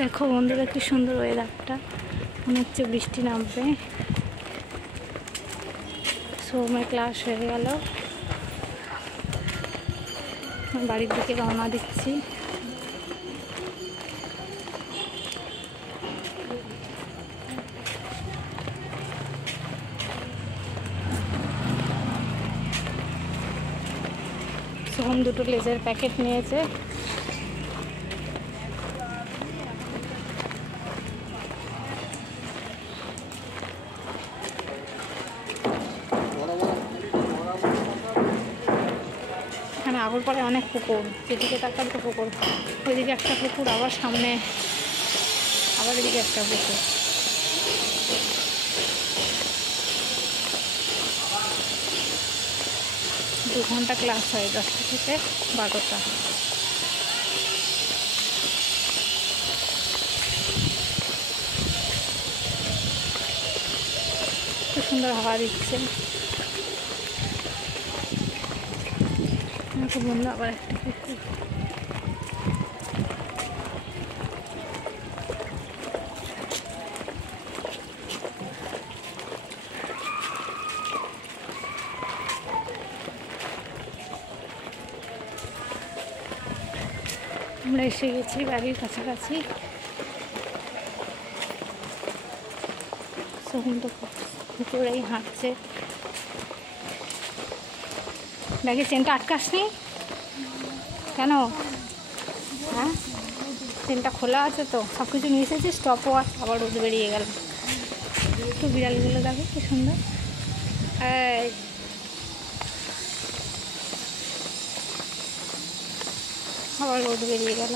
দেখো বন্ধুরা কি সুন্দর ওয়েদারটা, মনে হচ্ছে বৃষ্টি নামবে। সোমের ক্লাস হয়ে গেল, বাড়ির দিকে রওনা দিচ্ছি। সোহম দুটো লেজের প্যাকেট নিয়েছে। এখানে আগরপাড়ে অনেক পুকুর, যেদিকে তাকালে তো পুকুর, ওইদিকে একটা পুকুর, আবার সামনে আবার এদিকে একটা পুকুর। দু ঘন্টা ক্লাস হয়, 10টা থেকে 12টা। খুব সুন্দর হাওয়া দিচ্ছে। খুব বন্ধু আবার একটা পুকুর। আমরা এসে গেছি বাড়ির কাছাকাছি। সোহম তো পুকুরেই হাঁটছে। ব্যাগে চেনটা আটকাসনি কেন? হ্যাঁ, চেনটা খোলা আছে তো, সব কিছু নিয়ে এসেছি। স্টপ ওয়াচ, আবার রোদ বেরিয়ে গেল। একটু বিড়ালগুলো দেখো কি সুন্দর। আবার রোদ বেরিয়ে গেল।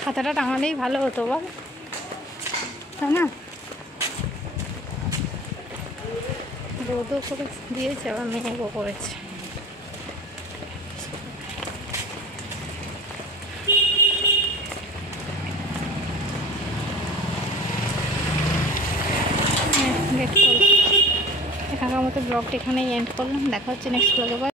ছাতাটা টাঙালেই ভালো হতো বল, তাই না? রোদও করে দিয়েছে, আবার মেঘও করেছে। এখানকার মতো ব্লগটা এখানেই এন্ড করলাম। দেখা হচ্ছে নেক্সট ব্লগে।